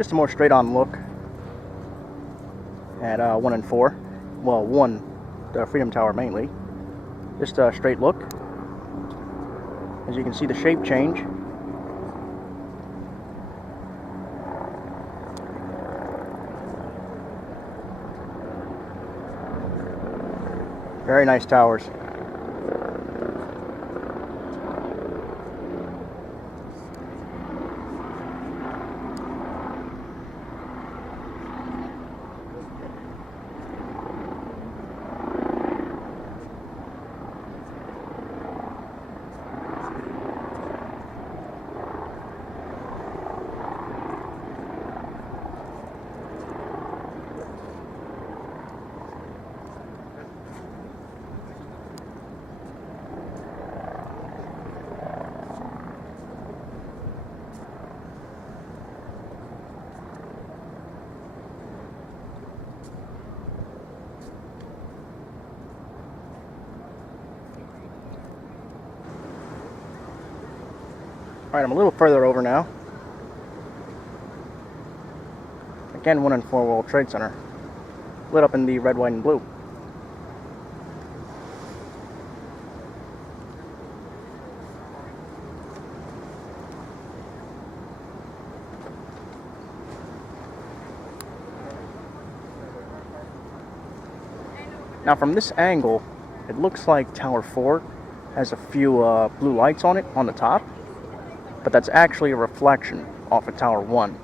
Just a more straight on look at 1 and 4. Well, 1, the Freedom Tower mainly. Just a straight look. As you can see, the shape change. Very nice towers. Alright, I'm a little further over now. Again, 1 and 4 World Trade Center. Lit up in the red, white, and blue. Now from this angle, it looks like Tower 4 has a few blue lights on it on the top, but that's actually a reflection off of Tower 1.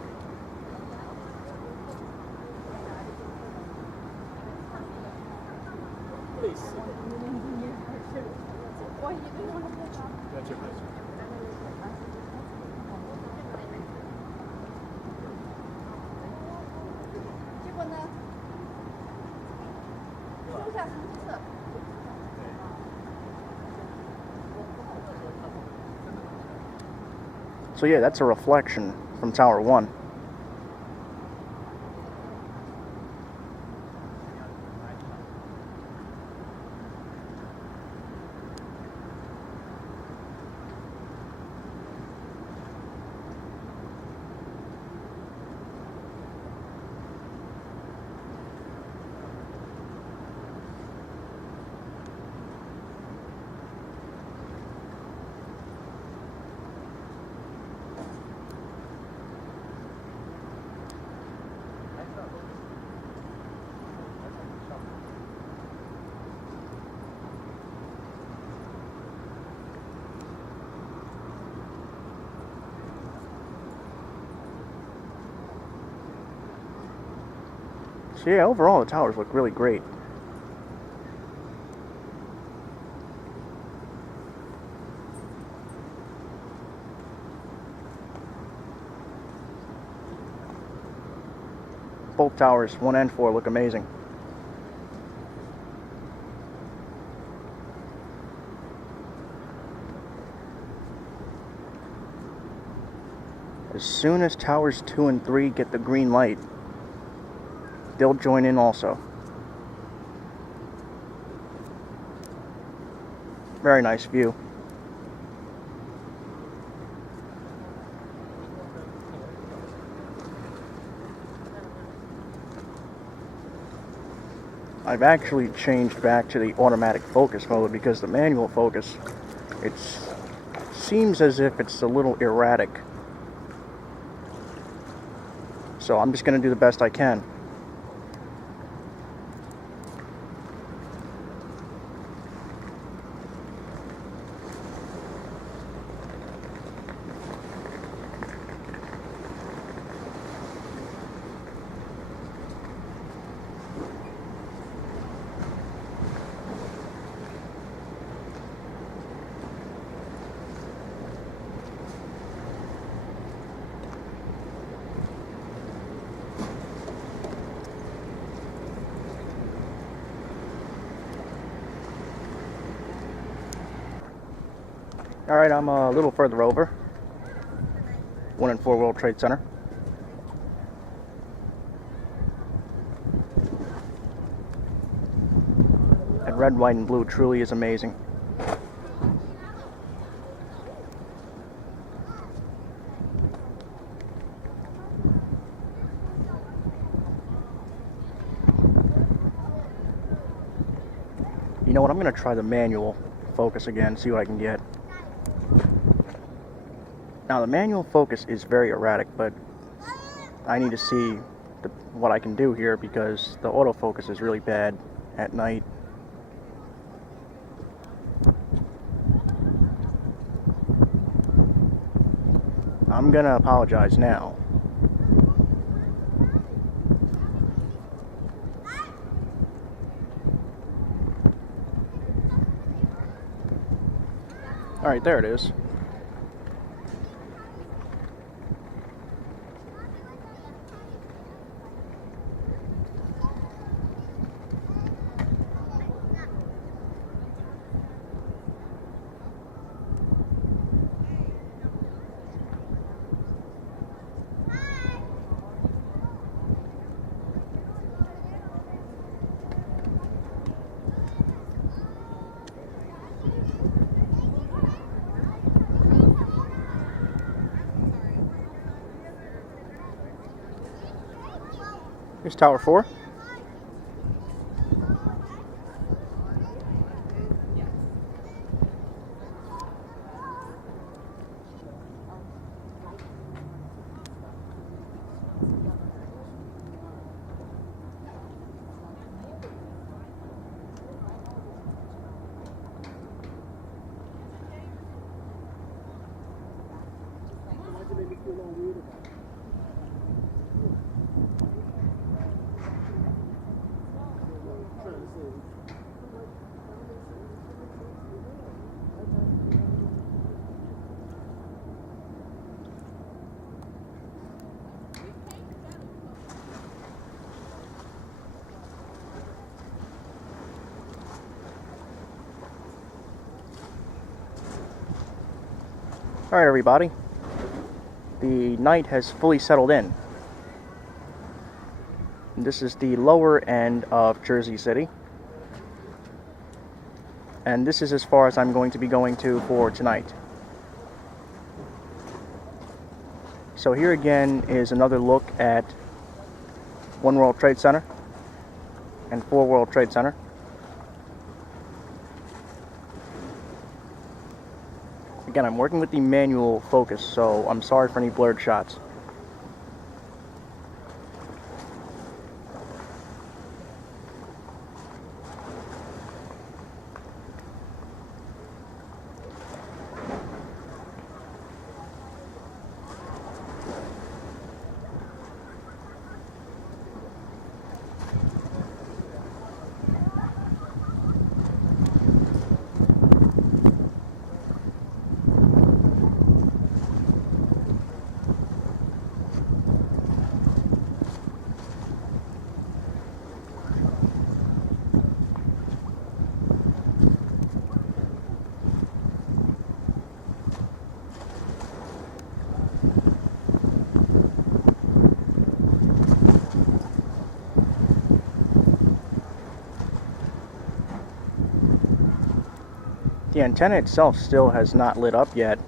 So yeah, that's a reflection from Tower 1. So yeah, overall the towers look really great. Both towers, 1 and 4, look amazing. As soon as towers 2 and 3 get the green light, they'll join in also. Very nice view. I've actually changed back to the automatic focus mode because the manual focus, it seems as if it's a little erratic. So I'm just going to do the best I can. Alright, I'm a little further over. 1 and 4 World Trade Center. And red, white, and blue truly is amazing. going to try the manual focus again, see what I can get. Now the manual focus is very erratic, but I need to see what I can do here because the autofocus is really bad at night. I'm gonna apologize now. Alright, there it is. Here's Tower 4. Alright everybody, the night has fully settled in. This is the lower end of Jersey City. And this is as far as I'm going to be going to for tonight. So here again is another look at One World Trade Center and 4 World Trade Center. Again, I'm working with the manual focus, so I'm sorry for any blurred shots. The antenna itself still has not lit up yet.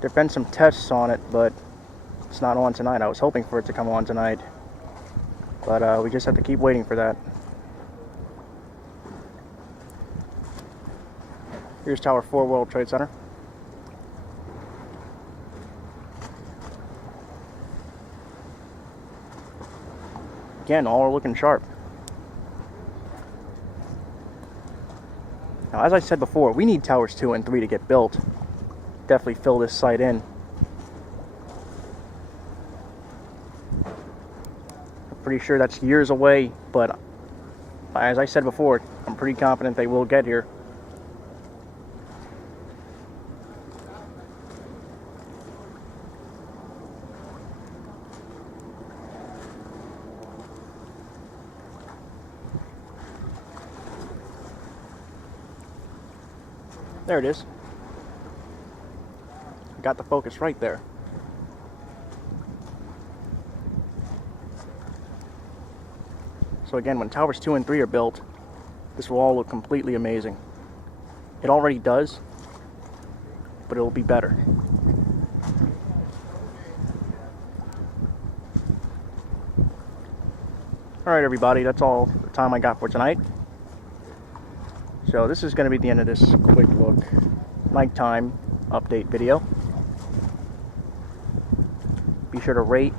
There have been some tests on it, but it's not on tonight. I was hoping for it to come on tonight, but we just have to keep waiting for that. Here's Tower 4 World Trade Center. Again, all are looking sharp. Now, as I said before, we need Towers 2 and 3 to get built. Definitely fill this site in. I'm pretty sure that's years away, but as I said before, I'm pretty confident they will get here. There it is. Got the focus right there. So again, when Towers 2 and 3 are built, this will all look completely amazing. It already does, but it will be better. Alright everybody, that's all the time I got for tonight. So this is going to be the end of this quick look nighttime update video. Be sure to rate,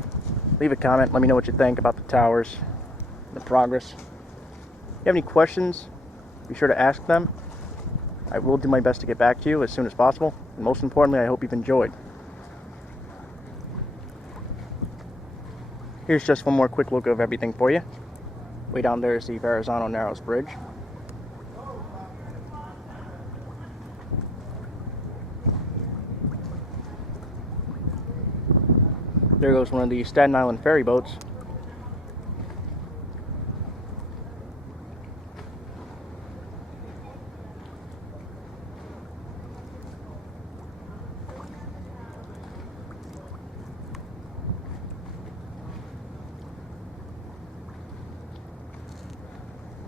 leave a comment, let me know what you think about the towers, the progress. If you have any questions, be sure to ask them. I will do my best to get back to you as soon as possible. And most importantly, I hope you've enjoyed. Here's just one more quick look of everything for you. Way down there is the Verrazano Narrows Bridge. There goes one of the Staten Island ferry boats.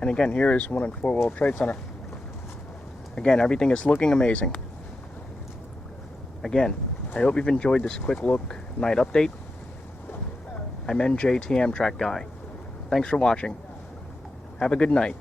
And again, here is 1 and 4 World Trade Center. Again, everything is looking amazing. Again, I hope you've enjoyed this quick look night update. I'm NJT Amtrak Guy. Thanks for watching. Have a good night.